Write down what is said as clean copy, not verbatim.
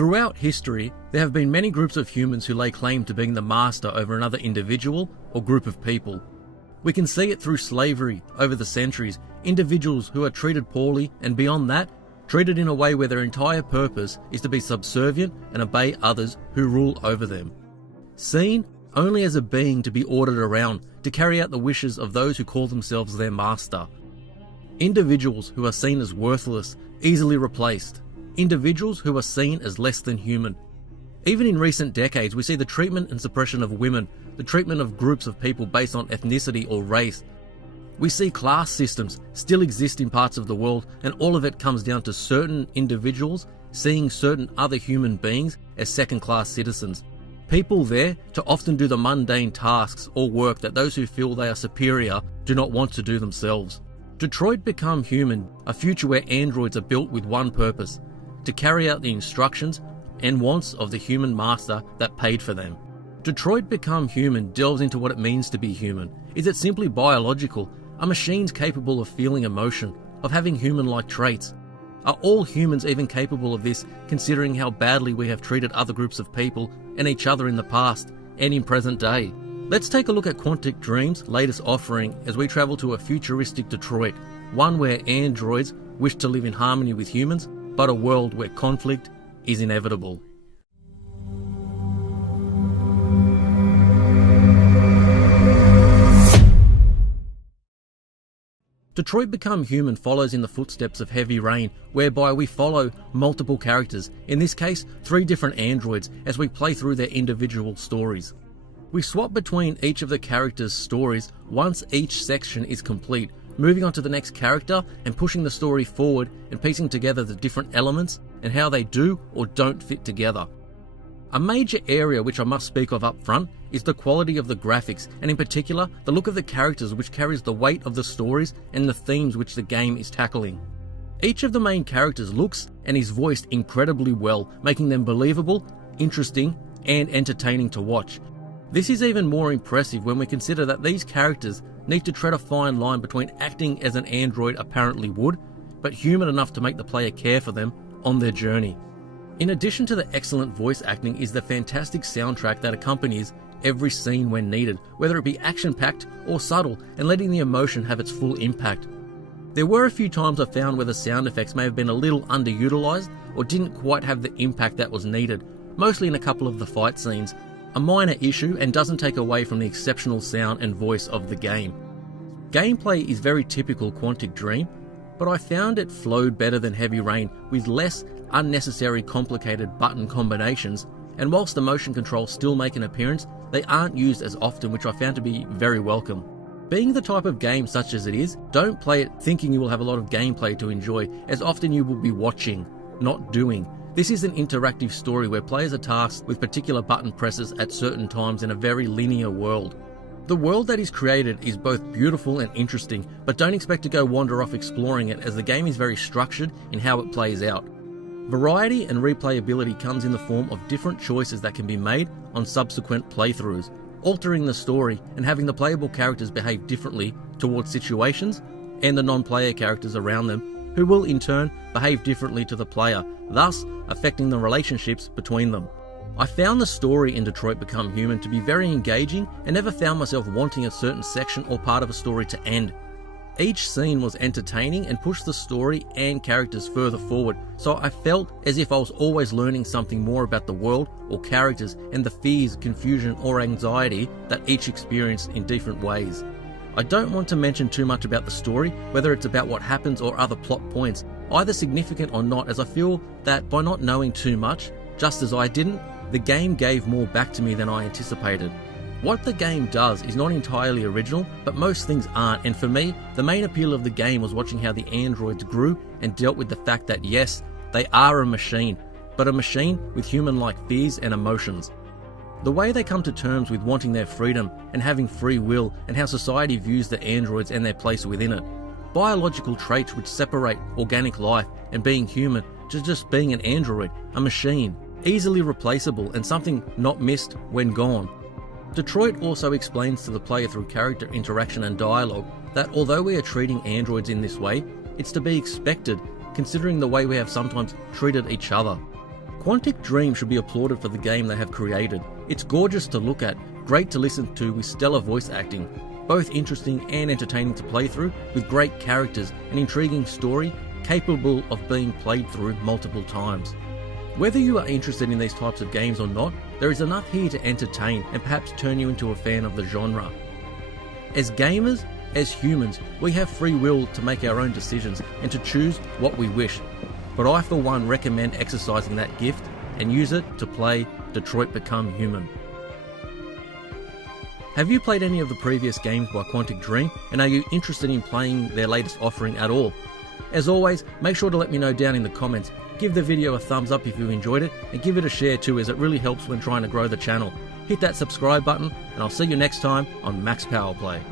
Throughout history, there have been many groups of humans who lay claim to being the master over another individual or group of people. We can see it through slavery over the centuries, individuals who are treated poorly and beyond that, treated in a way where their entire purpose is to be subservient and obey others who rule over them. Seen only as a being to be ordered around to carry out the wishes of those who call themselves their master. Individuals who are seen as worthless, easily replaced. Individuals who are seen as less than human. Even in recent decades, we see the treatment and suppression of women, the treatment of groups of people based on ethnicity or race. We see class systems still exist in parts of the world, and all of it comes down to certain individuals seeing certain other human beings as second-class citizens. People there to often do the mundane tasks or work that those who feel they are superior do not want to do themselves. Detroit Become Human, a future where androids are built with one purpose: to carry out the instructions and wants of the human master that paid for them. Detroit Become Human delves into what it means to be human. Is it simply biological? Are machines capable of feeling emotion, of having human-like traits? Are all humans even capable of this, considering how badly we have treated other groups of people and each other in the past and in present day? Let's take a look at Quantic Dream's latest offering as we travel to a futuristic Detroit, one where androids wish to live in harmony with humans, but a world where conflict is inevitable. Detroit Become Human follows in the footsteps of Heavy Rain, whereby we follow multiple characters, in this case 3 different androids, as we play through their individual stories. We swap between each of the characters' stories once each section is complete, moving on to the next character and pushing the story forward and piecing together the different elements and how they do or don't fit together. A major area which I must speak of up front is the quality of the graphics, and in particular the look of the characters, which carries the weight of the stories and the themes which the game is tackling. Each of the main characters looks and is voiced incredibly well, making them believable, interesting and entertaining to watch. This is even more impressive when we consider that these characters need to tread a fine line between acting as an android apparently would, but human enough to make the player care for them on their journey. In addition to the excellent voice acting is the fantastic soundtrack that accompanies every scene when needed, whether it be action-packed or subtle, and letting the emotion have its full impact. There were a few times I found where the sound effects may have been a little underutilized or didn't quite have the impact that was needed, mostly in a couple of the fight scenes. A minor issue and doesn't take away from the exceptional sound and voice of the game. Gameplay is very typical Quantic Dream, but I found it flowed better than Heavy Rain with less unnecessary complicated button combinations, and whilst the motion controls still make an appearance, they aren't used as often, which I found to be very welcome. Being the type of game such as it is, don't play it thinking you will have a lot of gameplay to enjoy, as often you will be watching, not doing. This is an interactive story where players are tasked with particular button presses at certain times in a very linear world. The world that is created is both beautiful and interesting, but don't expect to go wander off exploring it, as the game is very structured in how it plays out. Variety and replayability comes in the form of different choices that can be made on subsequent playthroughs, altering the story and having the playable characters behave differently towards situations and the non-player characters around them, who will in turn behave differently to the player, thus affecting the relationships between them. I found the story in Detroit Become Human to be very engaging and never found myself wanting a certain section or part of a story to end. Each scene was entertaining and pushed the story and characters further forward, so I felt as if I was always learning something more about the world or characters and the fears, confusion or anxiety that each experienced in different ways. I don't want to mention too much about the story, whether it's about what happens or other plot points, either significant or not, as I feel that by not knowing too much, just as I didn't, the game gave more back to me than I anticipated. What the game does is not entirely original, but most things aren't, and for me, the main appeal of the game was watching how the androids grew and dealt with the fact that yes, they are a machine, but a machine with human-like fears and emotions. The way they come to terms with wanting their freedom and having free will, and how society views the androids and their place within it. Biological traits which separate organic life and being human to just being an android, a machine, easily replaceable and something not missed when gone. Detroit also explains to the player through character interaction and dialogue that although we are treating androids in this way, it's to be expected considering the way we have sometimes treated each other. Quantic Dream should be applauded for the game they have created. It's gorgeous to look at, great to listen to with stellar voice acting, both interesting and entertaining to play through, with great characters, an intriguing story, capable of being played through multiple times. Whether you are interested in these types of games or not, there is enough here to entertain and perhaps turn you into a fan of the genre. As gamers, as humans, we have free will to make our own decisions and to choose what we wish. But I for one recommend exercising that gift and use it to play Detroit Become Human. Have you played any of the previous games by Quantic Dream, and are you interested in playing their latest offering at all? As always, make sure to let me know down in the comments. Give the video a thumbs up if you enjoyed it, and give it a share too, as it really helps when trying to grow the channel. Hit that subscribe button, and I'll see you next time on MaxPowerPlay.